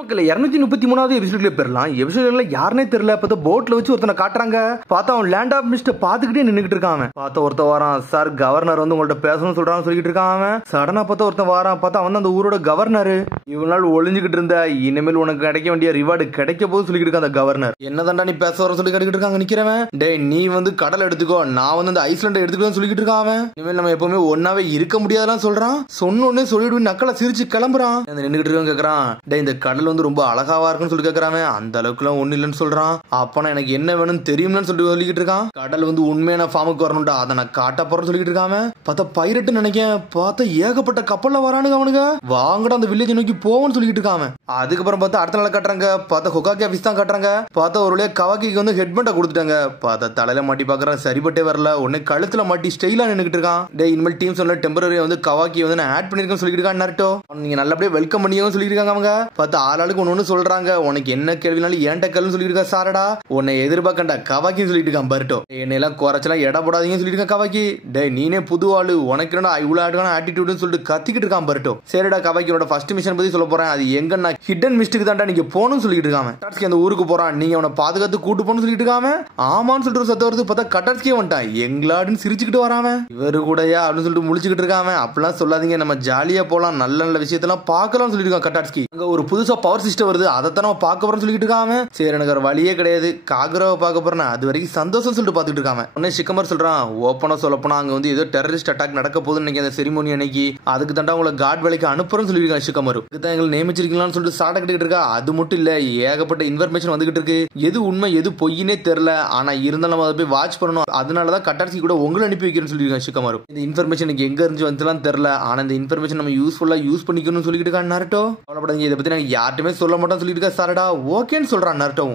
மக்கள் 233வது எபிசோட்ல பெறலாம். எபிசோட்ல யாருனே தெரியல. பார்த்தா போட்ல வச்சு ஒருத்தனை காட்டுறாங்க. பார்த்தா அவன் லேண்ட் ஆஃப் மிஸ்ட் பாத்துக்கிட்டே நின்னுகிட்டு இருக்கான். பார்த்தா ஒருத்தன் வரான். சார் கவர்னர் வந்து உங்கள்ட்ட பேசணும்னு சொல்றான்னு சொல்லிட்டு இருக்கான். அவன் சடனா பார்த்தா ஒருத்தன் வரான். பார்த்தா அவன் அந்த ஊரோட கவர்னர். இவ்வளவு நாள் ஒளிஞ்சுக்கிட்டு இருந்த, இனிமேல் உனக்கு கிடைக்க வேண்டிய ரிவார்டு கிடைக்க போது சொல்லிட்டு இருக்கான் அந்த கவர்னர். என்னதான்டா நீ பேச வர சொல்லி கேட்டுக்கிட்டு இருக்காங்க நிக்கிறவன். டேய் நீ வந்து கடல் எடுத்துக்கோ, நான் வந்து அந்த ஐஸ்லாண்ட் எடுத்துக்கோன்னு சொல்லிட்டு இருக்கான் அவன். இனிமேல் நம்ம எப்பவுமே ஒன்னாவே இருக்க முடியாதுலாம் சொல்றான். சொன்னோடனே சொல்லிட்டு நக்கலை சிரிச்சு கிளம்புறான். நின்னுகிட்டு இருக்கான். கேக்குறான், டேய் இந்த கடல் வந்து ரொம்ப அழகாவா இருக்குன்னு சொல்லி கேக்குறாங்க. அந்த அளவுக்கு எல்லாம் ஒண்ணு இல்லைன்னு சொல்றான். அப்பனா எனக்கு என்ன வேணும்னு தெரியும்னு சொல்லி சொல்லிக்கிட்டு இருக்கான். கடல் வந்து உண்மையான ஃபார்முக்கு வரணும்டா, அதை நான் காட்ட போறேன்னு சொல்லிட்டு இருக்காம. பார்த்தா பைரட் நினைக்கேன். பார்த்தா ஏகப்பட்ட கப்பல்ல வரானுங்க அவனுங்க. வாங்கடா அந்த வில்லேஜ் நோக்கி போவோம்னு சொல்லிட்டு இருக்காம. அதுக்கப்புறம் பார்த்தா அடுத்த நாள் காட்டுறாங்க. பார்த்தா ஹொகாக்கி ஆபீஸ் தான் காட்டுறாங்க. பார்த்தா ஒரு வழியா கவாக்கிக்கு வந்து ஹெட்மெண்ட்டை கொடுத்துட்டாங்க. பார்த்தா தலையில மாட்டி பாக்குறான். சரிபட்டே வரல. உடனே கழுத்துல மாட்டி ஸ்டைலா நின்னுக்கிட்டு இருக்கான். டே இனிமேல் டீம் சொன்ன டெம்பரரி வந்து கவாக்கி வந்து நான் ஆட் பண்ணிருக்கேன்னு சொல்லிட்டு இருக்கான் நருட்டோ. நீங்க நல்லபடியா வெல்கம் பண்ணியும் சொல்லிட்டு இருக்காங்க அவங்க. பார்த்தா ஆளாளுக்கு ஒன்னு சொல்றாங்க. உனக்கு என்ன கேள்வினாலும் ஏன்ட்ட கேள்வி சொல்லிட்டு இருக்கா சாரடா. உன்னை எதிர்பார்க்கண்டா கவாக்கின்னு சொல்லிட்டு இருக்கான் பர்ட்டோ. என்னெல்லாம் குறைச்சலாம் எடை போடாதீங்கன்னு சொல்லிட்டு இருக்கான் கவாக்கி. டே நீனே புது ஆளு, உனக்கு என்னடா இவ்வளவு ஆட்டுக்கான ஆட்டிடியூட்னு சொல்லிட்டு கத்திக்கிட்டு இருக்கான் பர்ட்டோ. சரிடா கவாக்கியோட ஃபர்ஸ்ட் மிஷன் பத்தி சொல்ல போறேன். அது எங்கன்னா ஹிடன் மிஸ்டுக்கு தான்டா நீங்க போகணும்னு சொல்லிட்டு இருக்காம. கட்டாட்ஸ்கி அந்த ஊருக்கு போறான். நீங்க அவனை பாதுகாத்து கூட்டு போகணும்னு சொல்லிட்டு இருக்காம. ஆமான்னு சொல்லிட்டு ஒரு சத்தம் வருது. பார்த்தா கட்டாட்ஸ்கே வந்துட்டான். எங்களாடுன்னு சிரிச்சுக்கிட்டு வராம. இவரு கூடயா அப்படின்னு சொல்லிட்டு முழிச்சுக்கிட்டு இருக்காம. அப்படிலாம் சொல்லாதீங்க, நம்ம ஜாலியா போலாம், நல்ல நல்ல விஷயத்தெல்லாம் பார்க்கலாம் சொல்லிட்டு இருக்கான் கட்டாட்ஸ்கி. அங்க ஒரு புதுசா பவர் சிஸ்டம் வருது, அதைத்தான் நம்ம பார்க்க போறோம்னு சொல்லிட்டு இருக்காம. சரி எனக்கு ஒரு வழியே கிடையாது, காகராவை பார்க்க போறேன், அது வரைக்கும் சந்தோஷம் சொல்லிட்டு பாத்துட்டு இருக்காம. உடனே சிக்கமர் சொல்றான், ஓப்பனா சொல்லப்போனா அங்க வந்து ஏதோ டெரரிஸ்ட் அட்டாக் நடக்க போகுதுன்னு நினைக்கிறேன் அந்த செரிமோனி அன்னைக்கு. அதுக்கு தாண்டா உங்களை காட் வேலைக்கு அனுப்புறோம்னு சொல்லியிருக்காங்க சிக்கமர். இதுதான் எங்களை நியமிச்சிருக்கீங்களான்னு சொல்லிட்டு சாட்ட கட்டிக்கிட்டு இருக்கா. அது மட்டும் இல்ல, ஏகப்பட்ட இன்ஃபர்மேஷன் வந்துகிட்டு இருக்கு. எது உண்மை எது பொய்னே தெரியல, ஆனா இருந்தாலும் நம்ம அதை போய் வாட்ச் பண்ணணும். அதனாலதான் கட்டாட்சி கூட உங்களை அனுப்பி வைக்கிறேன்னு சொல்லியிருக்காங்க சிக்கமர். இந்த இன்ஃபர்மேஷன் எங்க இருந்து வந்துலாம் தெரியல, ஆனா இந்த இன்ஃபர்மேஷன் நம்ம யூஸ்ஃபுல்லா யூஸ் பண்ணிக்கணும்னு சொல்லிட்டு இருக்கான் நருட்டோ. அவ்வளவுப்படாதீங்க, இதை பத்தி நான் யார்ட்டுமே சொல்ல மாட்டோம்னு சொல்லிட்டு இருக்கா சாரடா. ஓகேன்னு சொல்றான் நருட்டோ.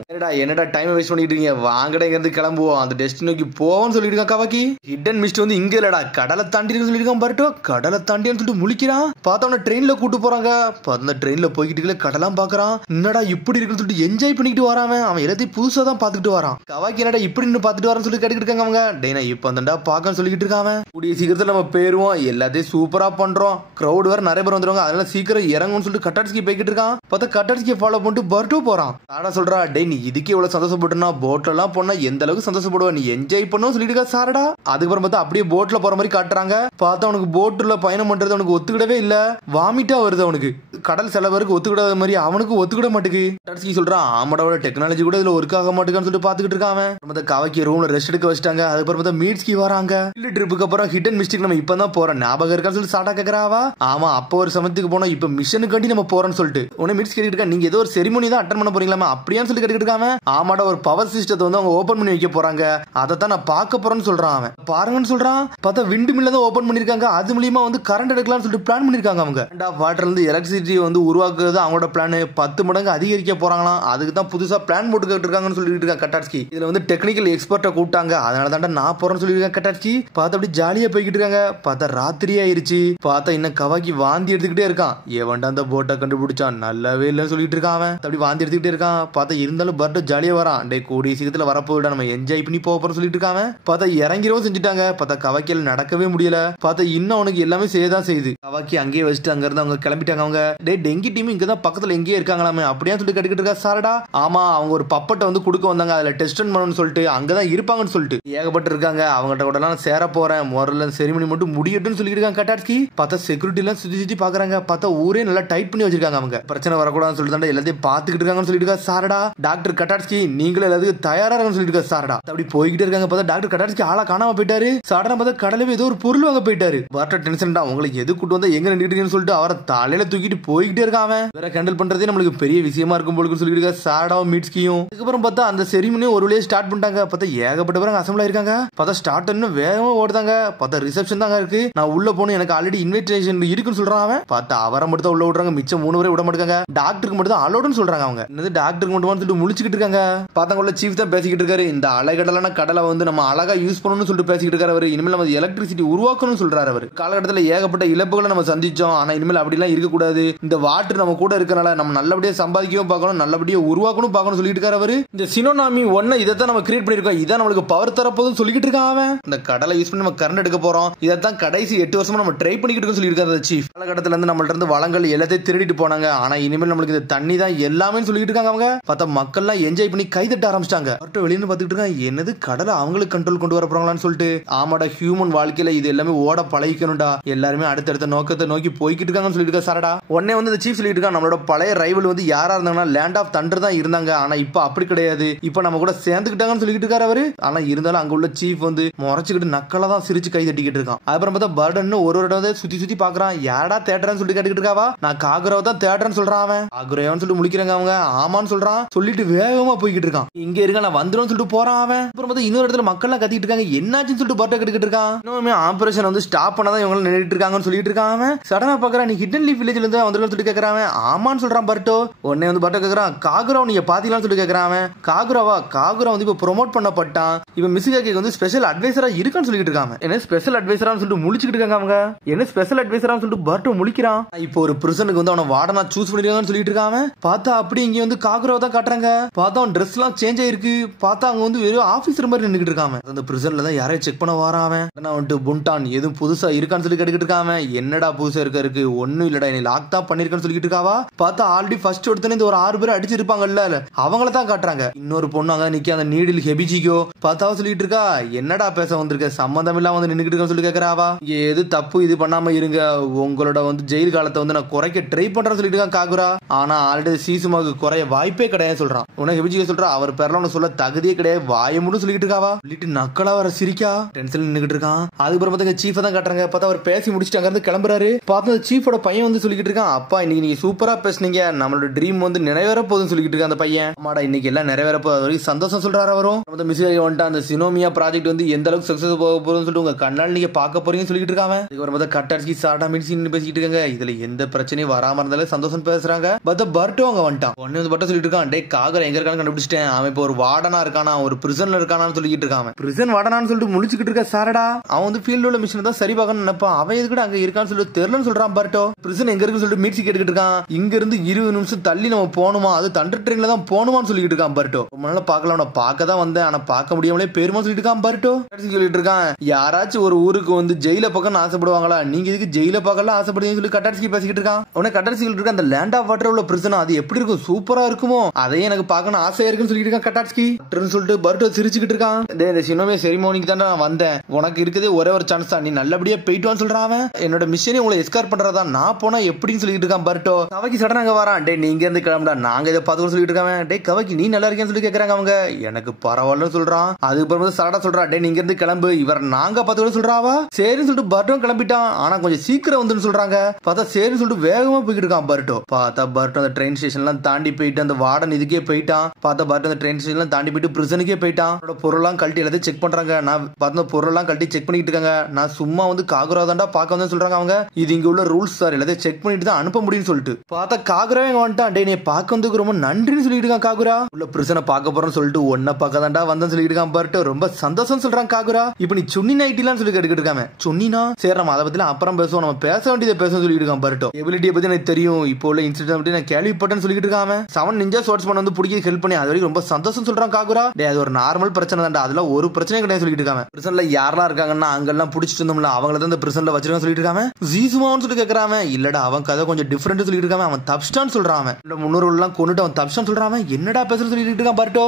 என்னடா டைம் வேஸ்ட் பண்ணிட்டு இருக்கீங்க, வாங்கடா இங்க இருந்து கிளம்புவோம், அந்த டெஸ்டினேஷனுக்கு போவோம்னு சொல்லிட்டு இருக்கான் கவாக்கி. ஹிடன் மிஸ்ட் வந்து இங்க இல்லடா, கடலை தாண்டி சொல்லிட்டு இருக்கான் பர்ட்டோ. கடலை தாண்டின்னு சொல்லிட்டு முழிக்கிறான். பார்த்தா அவனை ட்ரெயின்ல கூட்டு போறாங்க. அந்த ட்ரெயின்ல போய்கிட்டு கடலாம் பாக்குறான். என்னடா இப்படி இருக்குன்னு சொல்லிட்டு என்ஜாய் பண்ணிட்டு வராம. அவன் எல்லாத்தையும் புதுசா தான் பாத்துக்கிட்டு வரான். கவாக்கி என்னடா இப்படி பாத்துட்டு வரான்னு சொல்லி கேட்டுக்கிட்டு இருக்காங்க அவங்க. டேனா இப்ப அந்தண்டா பாக்க சொல்லிட்டு இருக்காங்க. கூடிய சீக்கிரத்துல நம்ம போயிருவோம், எல்லாத்தையும் சூப்பரா பண்றோம், கிரௌட் வேற நிறைய பேர் வந்துருவாங்க, அதனால சீக்கிரம் இறங்கும்னு சொல்லிட்டு கட்டாட்ஸ்கி போய்கிட்டு இருக்கான். பார்த்தா கட்டாட்ஸ்கி ஃபாலோ பண்ணிட்டு பர்ட்டோ போறான். ஆனா சொல்றா, டே நீ இதுக்கே இவ்வளவு சந்தோஷப்பட்டுனா போட்ல எல்லாம் போனா எந்த அளவுக்கு சந்தோஷப்படுவா, நீ என்ஜாய் பண்ணும் சொல்லிட்டு இருக்கா சாரடா. அதுக்கப்புறம் பார்த்தா அப்படியே போட்ல போற மாதிரி காட்டுறாங்க. பார்த்தா அவனுக்கு போட்ல பயணம் பண்றது அவனுக்கு ஒத்துக்கிடவே இல்ல, வாமிட்டா வருது அவனுக்கு. கடல் சில பேருக்கு ஒத்துக்கிடாத மாதிரி அவனுக்கு ஒத்துக்கிட மாட்டேங்குது. கட்டாட்ஸ்கி சொல்றான், ஆமாடா டெக்னாலஜி கூட இதுல ஒர்க் ஆக மாட்டேங்குன்னு சொல்லிட்டு பாத்துக்கிட்டு இருக்கான். கவாக்கி ரூம்ல ரெஸ்ட் எடுக்க வச்சிட்டாங்க. அதுக்கப்புறம் பார்த்தா மீட்ஸ்கி வராங்க. இல்ல ட்ரிப்புக்கு அப்புறம் ஹிடன் மிஸ்டேக் நம்ம இப்பதான் போறோம், ஞாபகம் இருக்கான்னு சொல்லி சாட்டா கேக்குறாவா. ஆமா அப்ப ஒரு சமயத்துக்கு போனோம், இப்ப மிஷனுக்காண்டி நம்ம போறோம்னு சொல்லிட்டு உடனே மீட்ஸ் கேட்டுட்டு இருக்கா. நீங்க ஏதோ ஒரு செரிமோனி தான் அட்டன் பண்ண போறீங்களா அப்படியான்னு சொல்லி கேட்டுட்டு இருக்காம. ஆமாடா ஒரு பவர் சிஸ்டத்தை வந்து அவங்க ஓபன் பண்ணி வைக்க போறாங்க, அதைத்தான் நான் பார்க்க போறேன்னு சொல்றான் அவன். பாருங்கன்னு சொல்றான். பார்த்தா விண்டு மில்ல தான் ஓபன் பண்ணிருக்காங்க, அது மூலியமா வந்து கரண்ட் எடுக்கலாம்னு சொல்லிட்டு பிளான் பண்ணிருக்காங்க அவங்க. வாட்டர்ல இருந்து எலக்ட்ரிசிட்டி வந்து உருவாக்குறது அவங்களோட பிளான் 10 மடங்கு அதிகரிக்க போறாங்களாம். அதுக்கு தான் புதுசா பிளான் போட்டுக்கிட்டு இருக்காங்கன்னு சொல்லிட்டு இருக்காங்க கட்டாட்ஸ்கி. இதுல வந்து டெக்னிக்கல் எக்ஸ்பர்ட்டை கூப்பிட்டாங்க, அதனால தான் நான் போறேன்னு சொல்லிருக்காங்க கட்டாட்ஸ்கி. பார்த்தா அப்படி ஜாலியா போய்கிட்டு இருக்காங்க. பார்த்தா ராத்திரி ஆயிருச்சு. பார்த்தா இன்னும் கவாக்கி வாந்தி எடுத்துக்கிட்டே இருக்கான். ஏவன்டா அந்த போட்டை கண்டுபிடிச்சான், நல்லாவே இல்லைன்னு சொல்லிட்டு இருக்கான் அவன். அப்படி வாந்தி எடுத்துக்கிட்டே இருக்கான். பார்த்தா இருந்தாலும் பர்ட்டோ ஜாலியா வரான். டே கூடிய சீக்கிரத்துல வரப்போவிடா, நம்ம என்ஜாய் பண்ணி போறோம்னு சொல்லிட்டு இருக்காங்க. பார்த்தா இறங்கிறவும் செஞ்சுட்டாங்க. பார்த்தா கவாக்கியால நடக்கவே முடியல. பார்த்தா இன்னும் அவனுக்கு எல்லாமே செய்யதான் செய்யுது. கவாக்கி அங்கேயே வச்சுட்டு அங்க இருந்து அவங்க கிளம்பிட்டாங்க. அவங்க டே டெங்கி டீம் இங்கதான் பக்கத்துல எங்கேயே இருக்காங்களாமே அப்படியே சொல்லி கட்டுக்கிட்டு இருக்கா சாரடா. ஆமா அவங்க ஒரு பப்பட்டை வந்து கொடுக்க வந்தாங்க, அதுல டெஸ்ட் பண்ணணும்னு சொல்லிட்டு அங்கதான் இருப்பாங்கன்னு சொல்லிட்டு ஏகப்பட்டு இருக்காங்க. அவங்ககிட்ட கூட நான் சேர போறேன், முதல்ல செரிமனி மட்டும் முடியட்டும்னு சொல்லிட்டு இருக்காங்க கட்டாட்ஸ்கி. பார்த்தா செக்யூரிட்டி எல்லாம் சுத்தி சுத்தி பாக்குறாங்க. பார்த்தா ஊரே நல்லா டைட் பண்ணி வச்சிருக்காங்க. அவங்க பிரச்சனை வரக்கூடாதுன்னு சொல்லிட்டு எல்லாத்தையும் பாத்துக்கிட்டு இருக்காங்கன்னு சொல்லிட்டு இருக்கா சாரடா. டாக்டர் கட்டாட்ஸ்கி நீங்களும் எல்லாத்துக்கும் தயாரா இருக்குன்னு சொல்லிட்டு இருக்கா சாரடா. அப்படி போய்கிட்டே இருக்காங்க. பார்த்தா டாக்டர் கட்டாட்ஸ்கி ஆளா காணாம போயிட்டாரு. சாரடா பார்த்தா கடலவே ஏதோ ஒரு பொருள் வாங்க போயிட்டாரு. பர்ட்டோ டென்ஷன்டா, உங்களுக்கு எது கூட்டு வந்தா எங்க நின்றுட்டு சொல்லிட்டு அவரை தலையில தூக்கிட்டு போய்கிட்டே இருக்கான். வேற ஹேண்டில் பண்றதே நம்மளுக்கு பெரிய விஷயமா இருக்கும் போல சொல்லிட்டு இருக்கா சாரடாவும் மீட்ஸ்கியும். அதுக்கப்புறம் பார்த்தா அந்த செரிமனி ஒரு வழியா ஸ்டார்ட் பண்ணிட்டாங்க. பார்த்தா ஏகப்பட்ட பேர் அசம்பிள் ஆயிருக்காங்க. பார்த்தா ஸ்டார்ட் இன்னும் வேகமா ஓடுதாங்க. பார்த்தா ரிசப்ஷன் தாங்க இருக்கு. நான் உள்ள போன எனக்கு ஆல்ரெடி இன்விடேஷன் இருக்குன்னு சொல்றான் அவன். பார்த்தா அவரை மட்டும் தான் உள்ள விடுறாங்க, மிச்சம் 3 பேரை விட மாட்டாங்க. டாக்டருக்கு மட்டும் தான் அலோடுன்னு சொல்றாங்க அவங்க. என்னது டாக்டருக்கு மட்டும் சொல்லிட்டு முழிச்சுக்கிட்டு இருக்காங்க. பார்த்தாங்க சீஃப் தான் பேசிக்கிட்டு இருக்காரு. இந்த அலைகடலான கடலை வந்து நம்ம அழகா யூஸ் பண்ணணும்னு சொல்லிட்டு பேசிக்கிட்டு இருக்காரு அவர். இனிமேல் நம்ம எலக்ட்ரிசிட்டி உருவாக்கணும்னு சொல்றாரு அவர். காலகட்டத்தில் ஏகப்பட்ட இழப்புகளை நம்ம சந்திச்சோம், ஆனா இனிமேல் அப்படிலாம் இருக்கக்கூடாது, இந்த வாட்டர் நம்ம கூட இருக்கனால நம்ம நல்லபடியா சம்பாதிக்கவும் பார்க்கணும், நல்லபடியா உருவாக்கணும் பார்க்கணும் சொல்லிட்டு இருக்காரு அவரு. இந்த சினோனாமி ஒன்னு இதைத்தான் நம்ம கிரியேட் பண்ணிருக்கோம், இதான் நம்மளுக்கு பவர் தரப்போதும் சொல்லிட்டு இருக்கான் அவன். இந்த கடலை யூஸ் பண்ணி நம்ம கரண்ட் எடுக்க போறோம், இதைத்தான் கடைசி 8 வருஷமா நம்ம ட்ரை பண்ணிக்கிட்டு இருக்கோம் சொல்லியிருக்காரு சீஃப். காலகட்டத்துல இருந்து நம்மள்ட்ட இருந்து வளங்கள் எல்லாத்தையும் திருடிட்டு போனாங்க, ஆனா இனிமேல் நம்மளுக்கு இந்த தண்ணி தான் எல்லாமே சொல்லிட்டு இருக்காங்க அவங்க. பார்த்தா மக்கள் எல்லாம் என்ஜாய் பண்ணி கை தட்ட ஆரம்பிச்சிட்டாங்க. வெளியில பாத்துக்கிட்டு இருக்காங்க, என்னது கடலை அவங்களுக்கு கண்ட்ரோல் கொண்டு வர போறாங்களான்னு சொல்லிட்டு. ஆமாடா, ஹியூமன் வாழ்க்கையில இது எல்லாமே ஓட பழகிக்கணும்டா, எல்லாருமே அடுத்தடுத்த நோக்கத்தை நோக்கி போய்கிட்டு இருக்காங்கன்னு சொல்லிட்டு இருக்கா சாரடா. உடனே வந்து இந்த சீஃப் சொல்லிட்டு இருக்கான், நம்மளோட பழைய ரைவல் வந்து யாரா இருந்தாங்கன்னா லேண்ட் ஆஃப் தண்டர் தான் இருந்தாங்க, ஆனா இப்ப அப்படி கிடையாது, இப்ப நம்ம கூட சேர்ந்துக்கிட்டாங்கன்னு சொல்லிட்டு இருக்காரு அவரு. ஆனா இருந்தாலும் அங்க உள்ள சீஃப் வந்து முறைச்சுக்கிட்டு நக்கலா தான் சிரிச்சு கை தட்டிக்கிட்டு இருக்கான். அப்புறம் பார்த்தா பர்டன் ஒரு இடம் சுத்தி சுத்தி பாக்குறான், யாரா தேட்டர்னு சொல்லிட்டு கேட்டுக்கிட்டு இருக்காவா. நான் காகுராவை தான் தேட்டர்னு சொல்றான் அவன். காகுரான்னு சொல்லிட்டு முழிக்கிறாங்க அவங்க, ஆமான்னு சொல்றான். சொல்லிட்டு வேகமா போய்கிட்டு இருக்கான். இங்க இருக்க நான் வந்துடும் சொல்லிட்டு போறான் அவன். அப்புறம் பார்த்தா இன்னொரு இடத்துல மக்கள் எல்லாம் கத்திட்டு இருக்காங்க, என்னாச்சுன்னு சொல்லிட்டு பர்ட்ட கேட்டுக்கிட்டு இருக்கான். இன்னுமே ஆபரேஷன் வந்து ஸ்டாப் பண்ணாதான் இவங்க நின்றுட்டு இருக்காங்கன்னு சொல்லிட்டு இருக்கான் அவன். சடனா பாக்குறான், நீ ஹிடன் லீஃப் வில்லேஜ்ல இருந்து வந்துடும் சொல்லிட்டு கேக்குறான். ஆமான்னு சொல்றான் பர்ட்டோ. உடனே வந்து பர்ட்ட கேக்குறான், காகுரா நீங்க பாத்தீங்களான்னு சொல்லிட்டு கேக்குறான் அவன். காகுராவா? காகுரா வந்து இப்ப ப்ரோமோட் பண்ணப்பட்டான், இப்ப மிஸ்ஸுகாக்கு வந்து ஸ்பெஷல் அட்வைசரா இருக்கான்னு சொல்லிட்டு இருக்காங்க. என்ன ஸ்பெஷல் அட்வைசரான்னு சொல்லிட்டு முழிச்சிட்டு இருக்காங்க அவங்க. என்ன ஸ்பெஷல் அட்வைசரான்னு சொல்லிட்டு பர்ட்டோ முழிக்கிறான். இப்போ ஒரு பிரிசனுக்கு வந்து அவன வார்டனா சூஸ் பண்ணிருக்காங்கன்னு சொல்லிட்டு இருக்காங்க. பார்த்தா அப்படி இங்க வந்து காகுராவை தான் காட்டுறாங்க. பார்த்தா அவன் ட்ரெஸ் எல்லாம் சேஞ்ச் ஆயிருக்கு. பார்த்தா அங்க வந்து வெறும் ஆபீசர் மாதிரி நின்னுட்டு இருக்காங்க. அந்த பிரிசன்ல தான் யாரையும் செக் பண்ண வரான் அவன். வந்துட்டு புண்டான் எதுவும் புதுசா இருக்கான்னு சொல்லி கேட்டுக்கிட்டு இருக்காங்க. என்னடா புதுசா இருக்கு? ஒன்னும் இல்லடா, நீ லாக் தான் பண்ணிருக்கன்னு சொல்லிட்டு இருக்காவா. பார்த்தா ஆல்ரெடி ஃபர்ஸ்ட் ஒருத்தனே இந்த ஒரு 6 பேர் அடிச்சிருப்பாங்கல்ல, அவங்கள தான் காட்டுறாங்க. இன்னொரு பொண்ணு அங்க நிக்க, அந்த நீடில் ஹெபிஜிகோ பார்த்தாவா சொல்லிட்டு இருக்கா, என்னடா பேச வந்திருக்க, சம்பந்தம் இல்லாம வந்து நின்னுக்கிட்டு இருக்கன்னு சொல்லி கேக்குறாவா. இங்க எது தப்பு இது பண்ணாம இருங்க, உங்களோட வந்து ஜெயில் காலத்தை வந்து நான் குறைக்க ட்ரை பண்றேன்னு சொல்லிட்டு இருக்கான் காகுரா. ஆனா ஆல்ரெடி சீசுமாக்கு குறைய வாய்ப்பே கிடையாது சொல்றான். உனக்கு ஹெபிஜிகோ சொல்றா, அவர் பேர்ல உனக்கு சொல்ல தகுதியே கிடையாது, வாய முன்னு சொல்லிட்டு இருக்காவா. சொல்லிட்டு நக்கலா வர சிரிக்கா டென்ஷன் நின்னுக்கிட்டு இருக்கான். அதுக்கப்புறம் பார்த்தா சீஃபை தான் காட்டுறாங்க. பார்த்தா அவர் பேசி முடிச்சுட்டு அங்க இருந்து கிளம்புறாரு. பார்த்தா சீஃபோட பையன் வந்து சொல்லிக்கிட்டு இருக்கான், அப்பா இன்னைக்கு நீங்க சூப்பரா பேசுனீங்க, நம்மளோட ட்ரீம் வந்து நிறைவேற போகுதுன்னு சொல்லிட்டு இருக்கான் அந்த பையன். ஆமாடா இன்னைக்கு எல்லாம் நிறைவேற போகுது வரைக்கும் சந்தோஷம் சொல்றாரு அவரும். நம்ம மிஸ்ஸுகாக வந்துட்டு அந்த சினோமியா ப்ராஜெக்ட் வந்து எந்த அளவுக்கு சக்சஸ் போக போகுதுன்னு சொல்லிட்டு உங்க கண்ணால் நீங்க பார்க்க போறீங்கன்னு சொல்லிட்டு இருக்காங்க. அதுக்கப்புறம் பார்த்தா கட்டாட்சி சாட்டா மீன்ஸ் பேசிட்டு இருக்காங்க. இதுல எந்த பிரச்சனையும் வராம இருந்தாலே சந்தோஷம் பேசுறாங்க. பார்த்தா பர்ட்டோ அங்க வந்துட்டான். உடனே வந்து பர்ட்டோ சொல்லிட்டு இருக்கான், டே காகர் எங்க இருக்கான்னு கண்டுபிடிச்சிட்டேன், அவன் இப்போ ஒரு வார்டனா இருக்கானா, ஒரு பிரிசன்ல இருக்கானான்னு சொல்லிட்டு இருக்கான். பிரிசன் வார்டனான்னு சொல்லிட்டு முழிச்சுக்கிட்டு இருக்க சாரடா. அவன் வந்து ஃபீல்ட் உள்ள மிஷின் தான் சரி பார்க்கணும் நினைப்பான். அவன் எதுக்கு அங்க இருக்கான்னு சொல்லிட்டு தெரியலன்னு சொல்றான் பர்ட்டோ. பிரிசன் எங்க இருக்குன்னு சொல்லிட்டு மீட்சி கேட்டுக்கிட்டு இருக்கான். இங்க இருந்து 20 நிமிஷம் தள்ளி நம்ம போகணுமா, அது தண்டர் ட்ரெயின்ல தான் போகணுமான்னு சொல்லிட்டு இருக்கான் பர்ட்டோ. ரொம்ப நாள் பார்க்கலாம், நான் பார்க்க தான் வந்தேன், ஆனா பார்க்க முடியாமலே பெருமா சொல்லிட்டு இருக்கான் பர்ட்டோ. சொல்லிட்டு இருக்கான், யாராச்சும் ஒரு ஊருக்கு வந்து ஜெயில பக்கம் ஆசைப்படுவாங்களா, நீங்க இதுக்கு ஜெயில பார்க்கலாம் ஆசைப்படுறீங்கன்னு சொல்லி கட்டாட்சி பேசிக்கிட்டு இருக்கான். உடனே கட்டாட்சி சொல்லிட்டு அந்த லேண்ட் ஆஃப் வாட்டர் உள்ள பிரிசன் அது எப்படி இருக்கும், சூப்பரா இருக்குமோ, அதையே எனக்கு பார்க்கணும் ஆசையா இருக்குன்னு சொல்லிட்டு இருக்கான் கட்டாட்சி. சொல்லிட்டு பர்ட்டோ சிரிச்சுக்கிட்டு இருக்கான். இந்த சினோமியா செரிமோனிக்கு தான் நான் வந்தேன், உனக்கு இருக்குது ஒரே ஒரு சான்ஸ் தான், நீ நல்லபடியா போயிட்டு சொல்றான். என்னோட மிஷனை உங்களை எஸ்கார்ட் பண்றதா, நான் போனா எப்படின்னு சொல்லிட்டு இருக்கான் பர்ட்டோ. கவக்கி சடனா அங்க வரான். டே நீங்க இருந்து கிளம்புடா, நாங்க இதை பார்த்து சொல்லிட்டு இருக்காங்க. டே கவக்கி நீ நல்லா இருக்கேன்னு சொல்லி கேக்குறாங்க அவங்க. எனக்கு பரவாயில்லன்னு சொல்றான். அதுக்கப்புறம் சடா சொல்றா, டே நீங்க இருந்து கிளம்பு, இவர் நாங்க பார்த்து சொல்றாவா. சரின்னு சொல்லிட்டு பர்ட்டோ கிளம்பிட்டான். ஆனா கொஞ்சம் சீக்கிரம் வந்துன்னு சொல்றாங்க. பார்த்தா சரின்னு சொல்லிட்டு வேகமா போய்கிட்டு இருக்கான் பர்ட்டோ. பார்த்தா பர்ட்டோ அந்த ட்ரெயின் ஸ்டேஷன் எல்லாம் தாண்டி போயிட்டு அந்த வார்டன் இதுக்கே போயிட்டான். பார்த்தா பர்ட்டோ அந்த ட்ரெயின் ஸ்டேஷன் எல்லாம் தாண்டி போயிட்டு பிரிசனுக்கே போயிட்டான். பொருள்லாம் கழட்டி எல்லாத்தையும் செக் பண்றாங்க. நான் பார்த்த பொருள்லாம் கழட்டி செக் பண்ணிட்டு இருக்காங்க. நான் சும்மா வந்து காகுரா தாண்டா பார்க்க வந்து சொல்றாங்க அவங்க. இது இங்க உள்ள ரூல்ஸ் சார், எல்லாத்தையும் செக் பண்ணிட்டு தான் அனுப்ப முடியும்னு சொல்லிட்டு. பார்த்தா காகுரா இங்க வந்துட்டான். டே நீ பார்க்க வந்து ரொம்ப நன்றின்னு சொல்லிட்டு இருக்கான் காகுரா. உள்ள பிரிசனை பார்க்க போறேன்னு சொல்லிட்டு ஒன்ன பார்க்க தாண்டா வந்தேன்னு சொல்லிட்டு இருக்கான் பர்ட்டோ. ரொம்ப சந்தோஷம் சொல்றான் காகுரா. இப்ப நீ சொன்னி நைட்டிலாம் சொல்லி கேட்டுக்கிட்டு இருக்காங்க. சொன்னினா சரி நம்ம அதை பத்தி அப்புறம் பேசுவோம், நம்ம பேச வேண்டியதை பேச சொல்லிட்டு இருக்கான் பர்ட்டோ. எபிலிட்டியை பத்தி எனக்கு தெரியும், இப்போ உள்ள இன்சிடென்ட் பத்தி நான் கேள்விப்பட்டேன்னு சொல்லிட்டு இருக்காங்க. 7 நிஞ்சா ஷார்ட்ஸ் பண்ண வந்து பிடிக்க ஹெல்ப் பண்ணி அது வரைக்கும் ரொம்ப சந்தோஷம் சொல்றான் காகுரா. டே அது ஒரு நார்மல் பிரச்சனை தான்டா, அதுல ஒரு பிரச்சனை கிடையாது சொல்லிட்டு இருக்காங்க. பிரிசன்ல யாரெல்லாம் இருக்காங்கன்னா அங்கெல்லாம் பிடிச்சிட்டு இருந்தோம்ல அவங்கள தான் இந்த பிரிசன்ல வச்சிருக்கான்னு சொல்லிட்டு இருக்காங்க. ஜீசுமான்னு சொல்லி கேக்குறாங்க. இல்லடா அவன் கதை கொஞ்சம் டிஃபரெண்ட் சொல்லிட்டு இருக்காங்க. அவன் தப்ஸ்டான்னு சொல்றான். முன்னோர்கள் எல்லாம் கொண்டுட்டு அவன் தப்ஸ்டான்னு சொல்றான். என்னடா பேசுறது சொல்லிட்டு இருக்கான் பர்ட்டோ.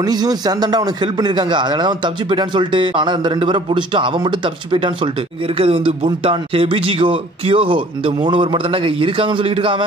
ஒனிசியும் சேர்ந்தாண்டா அவனுக்கு ஹெல்ப் பண்ணிருக்காங்க, அதனால அவன் தப்பிச்சு போயிட்டான்னு சொல்லிட்டு. ஆனா இந்த 2 பேரை பிடிச்சிட்டு அவன் மட்டும் தப்பிச்சு போயிட்டான்னு சொல்லிட்டு. இங்க இருக்கிறது வந்து புண்டான், ஹெபிஜிகோ, கியோஹோ இந்த 3 பேர் மட்டும் தான் இருக்காங்கன்னு சொல்லிட்டு இருக்காங்க.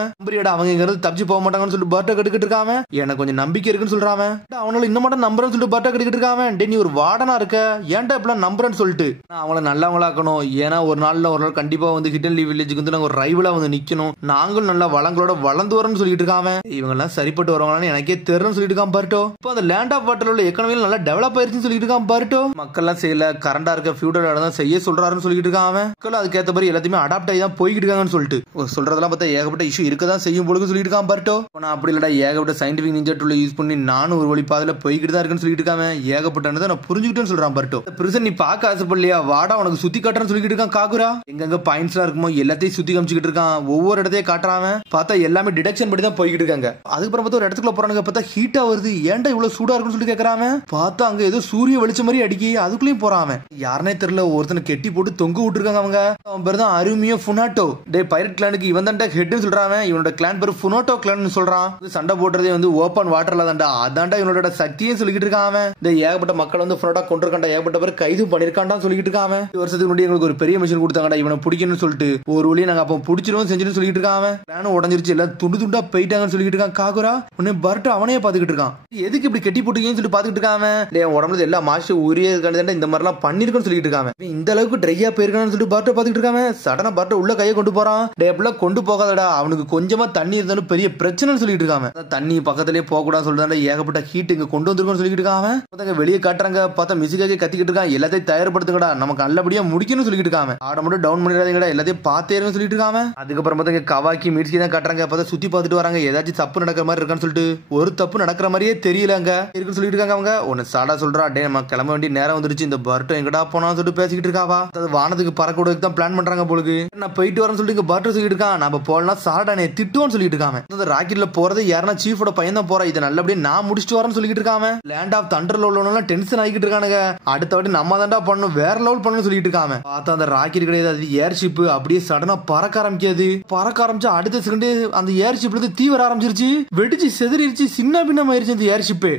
அவங்க இங்க இருந்து தப்பிச்சு போக மாட்டாங்கன்னு சொல்லிட்டு பர்ட்டோ கட்டுக்கிட்டு இருக்காங்க. எனக்கு கொஞ்சம் நம்பிக்கை இருக்குன்னு சொல்றாங்க. அவனால இன்னும் மட்டும் நம்புறேன்னு சொல்லிட்டு பர்ட்டோ கட்டுக்கிட்டு இருக்காங்க. டே நீ ஒரு வார்டனா இருக்க, ஏன்டா இப்பெல்லாம் நம்புறேன்னு சொல்லிட்டு. அவங்கள நல்லவங்களாக்கணும், ஏன்னா ஒரு நாள் கண்டிப்பா வந்து ஹிடன் லீவ் வில்லேஜுக்கு வந்து நாங்க ஒரு ரைவலா வந்து நிக்கணும், நாங்களும் நல்ல வளங்களோட வளர்ந்து வரோம்னு சொல்லிட்டு இருக்காங்க. இவங்க எல்லாம் சரிப்பட்டு வருவாங்களான்னு எனக்கே தெரியணும்னு சொல்லிட்டு இருக்கான் பர்ட்டோ. இப்போ அந்த லேண்ட் ஆஃப் வாட்டர் உள்ள எக்கனாமி நல்லா டெவலப் ஆயிருச்சுன்னு சொல்லிட்டு இருக்கான் பர்ட்டோ. மக்கள் எல்லாம் செய்யல, கரண்டா இருக்க ஃபியூடல் தான் செய்ய சொல்றாருன்னு சொல்லிட்டு இருக்கான். மக்கள் அதுக்கேற்ற மாதிரி எல்லாத்தையுமே அடாப்ட் ஆகி தான் போய்கிட்டு இருக்காங்கன்னு சொல்லிட்டு சொல்றதெல்லாம் பார்த்தா ஏகப்பட்ட இஷ்யூ இருக்கதான் செய்யும் போல போலுக்கு சொல்லிட்டு இருக்கான் பர்ட்டோ. நான் அப்படி இல்லடா, ஏகப்பட்ட சயின்டிபிக் நிஞ்சா டூல் யூஸ் பண்ணி நானும் ஒரு வழி பாதையில போய்கிட்டு தான் இருக்குன்னு சொல்லிட்டு இருக்காங்க. ஏகப்பட்டதை நான் புரிஞ்சுக்கிட்டேன்னு சொல்றான் பர்ட்டோ. பிரிசன் நீ பாக்க ஆசைப்படலையா, வாடா உனக்கு சுத்தி காட்டுறேன்னு சொல்லிட்டு இருக்கான் காகுரா. எங்க பாயிண்ட்ஸ் எல்லாம் இருக்குமோ எல்லாத்தையும் சுத்தி காமிச்சுக்கிட்டு இருக்கான். ஒவ்வொரு இடத்தையும் காட்டுறான். பார்த்தா எல்லாமே டிடக்ஷன் படி தான் போய்கிட்டு இருக்காங்க. அதுக்கப்புறம் பார்த்தா ஒரு இடத்துக்குள்ள போறாங்க. பார்த்தா ஹீட்டா வருது. ஏன்டா இவ்வளவு சூடா இருக்குன்னு சொல்லி கேக்குறான். பார்த்தா அங்க ஏதோ சூரிய வெளிச்சம் மாதிரி அடிக்கி அதுக்குள்ளேயும் போறான். யாருனே தெரியல, ஒருத்தனை கெட்டி போட்டு தொங்க விட்டுருக்காங்க அவங்க. அவன் பேர் தான் அருமியோ ஃபுனாட்டோ. டே பைரட் கிளானுக்கு இவன் தான்டா ஹெட்னு சொல்றான். இவனோட கிளான் பேர் ஃபுனாட்டோ கிளான் சொல்றான். சண்டை போடுறதே வந்து ஓப்பன் வாட்டர்ல தான்டா, அதான்டா இவனோட சக்தியே சொல்லிட்டு இருக்கான். ஏகப்பட்ட மக்கள் வந்து ஃபுனாட்டோ கொண்டிருக்காண்டா, ஏகப்பட்ட பேர் கைது பண்ணிருக்காண்டா சொல்லிட்டு இருக்கான். வருஷத்துக்கு முன்னாடி எங்களுக்கு ஒரு பெரிய மிஷன் கொடுத்தாங்கடா இவனை பிடிக்கணும்னு சொல்லிட்டு. ஒரு வழியை நாங்க அப்ப பிடிச்சிருவோம் செஞ்சுன்னு சொல்லிட்டு இருக்கான். பிளானும் உடஞ்சிருச்சு, எல்லாம் துண்டு துண்டா போயிட்டாங்கன்னு சொல்லிட்டு இருக்கான் காகுரா. உடனே பர்ட் அவனையே பாத்துக்கிட்டு இருக்கான். எதுக்கு இப்படி கெட்டி போட்டுக்கேன்னு சொல்லி பாத்துக்கிட்டு இருக்கான். உடம்புல எல்லா மாசம் உரிய இந்த மாதிரி எல்லாம் பண்ணிருக்கேன்னு சொல்லிட்டு இருக்காங்க. இந்த அளவுக்கு ட்ரையா போயிருக்கான்னு சொல்லிட்டு பர்ட்டை பாத்துக்கிட்டு இருக்காங்க. சடனா பர்ட்டை உள்ள கையை கொண்டு போறான். அப்படிலாம் கொண்டு போகாதடா, அவனுக்கு கொஞ்சமா தண்ணி இருந்தாலும் பெரிய பிரச்சனை சொல்லிட்டு இருக்காங்க. தண்ணி பக்கத்திலேயே போக கூடாது சொல்றாங்க. ஏகப்பட்ட ஹீட் இங்க கொண்டு வந்திருக்கோம்னு சொல்லிட்டு இருக்காங்க. வெளியே காட்டுறாங்க. பார்த்தா மியூசிக்காக கத்திக்கிட்டு இருக்கான். எல்லாத்தையும் தயார்படுத்துங்கடா, நமக்கு நல்லபடியா முடிக்கணும்னு சொல்லிட்டு இருக்காங்க. ஆட மட்டும் டவுன் பண்ணிடாதீங்கடா, எல்லாத்தையும் பார்த்தேன்னு சொல்லிட்டு இருக்காங்க. அதுக்கப்புறம் பார்த்தா கவாக்கி மிர்ச்சி தான் காட்டுறாங்க. பார்த்தா சுத்தி பார்த்துட்டு வராங்க. ஏதாச்சும் தப்பு நடக்கிற மாதிரி இருக்கான்னு சொல்லிட்டு. ஒரு தப்பு நடக்கிற மாதிரியே தெரியலங்க இருக்குன்னு சொல்லிட்டு இருக்காங்க. அவங்க ஒன்னு சாடா சொல்றா, டே நம்ம கிளம்ப வேண்டிய நேரம் வந்துருச்சு, இந்த பர்ட்டோ எங்கடா போனான்னு சொல்லிட்டு பேசிக்கிட்டு இருக்காவா. அது வானத்துக்கு பறக்கூடதுக்கு தான் பிளான் பண்றாங்க போலுக்கு. நான் போயிட்டு வரேன்னு சொல்லிட்டு பர்ட்டோ சொல்லிட்டு இருக்கான். நம்ம போலாம் சாடானே திட்டுவான்னு சொல்லிட்டு இருக்காங்க. அந்த ராக்கெட்ல போறது யாருன்னா சீஃபோட பையன் தான் போறா. இதை நல்லபடியா நான் முடிச்சுட்டு வரேன்னு சொல்லிட்டு இருக்காங்க. லேண்ட் ஆஃப் தண்டர்ல உள்ளவங்க டென்ஷன் ஆகிட்டு இருக்கானுங்க. அடுத்த வாட்டி நம்ம தான்டா பண்ணணும், வேற லெவல் பண்ணணும்னு சொல்லிட்டு இருக்காங்க. பார்த்தா அந்த ராக்கெட் கிடையாது, அது ஏர்ஷிப். அப்படியே சடனா பறக்க ஆரம்பிக்காது. பறக்க ஆரம்பிச்சா அடுத்த செகண்ட் அந்த ஏர்ஷிப்ல இருந்து தீ வர ஆரம்பிச்சிருச்சு. வெடிச்சு செதறிடுச்சு, சின்ன பின்னம் ஆயிருச்சு அந்த ஏர்ஷிப்.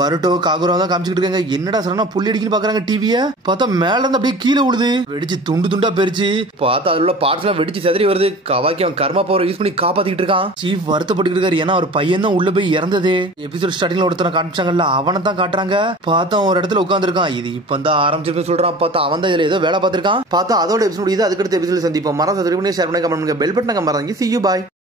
பர்ட்டோ காகுரா தான் காமிச்சிட்டு இருக்காங்க. என்னடா சடனா புள்ளி அடிக்கன்னு பாக்குறாங்க டிவிய. பார்த்தா மேல இருந்து அப்படியே கீழே விழுது. வெடிச்சு துண்டு துண்டா பெருச்சு. பார்த்தா அதுல பார்ட்ஸ் எல்லாம் வெடிச்சு செதறி வருது. கவாக்கி அவன் கர்மா பவர் யூஸ் பண்ணி காப்பாத்திட்டு இருக்கான். சீஃப் வருத்தப்பட்டு இருக்காரு, ஏன்னா ஒரு பையன் தான் உள்ள போய் இறந்தது. எபிசோட் ஸ்டார்டிங்ல ஒருத்தனை காமிச்சாங்கல்ல, அவனை தான் காட்டுறாங்க. பார்த்தா ஒரு இடத்துல உட்கார்ந்து இருக்கான். இது இப்ப தான் ஆரம்பிச்சிருக்குன்னு சொல்றான். பார்த்தா அவன் தான் இதுல ஏதோ வேலை பார்த்திருக்கான். பார்த்தா அதோட எபிசோட் இது. அதுக்கடுத்த எபிசோட் சந்திப்போம். மறக்காம சப்ஸ்கிரைப் பண்ணி ஷேர் பண்ணி கமெண்ட் பண்ணுங்க. பெல் பட்டனை மறந்துங்க. See you, bye.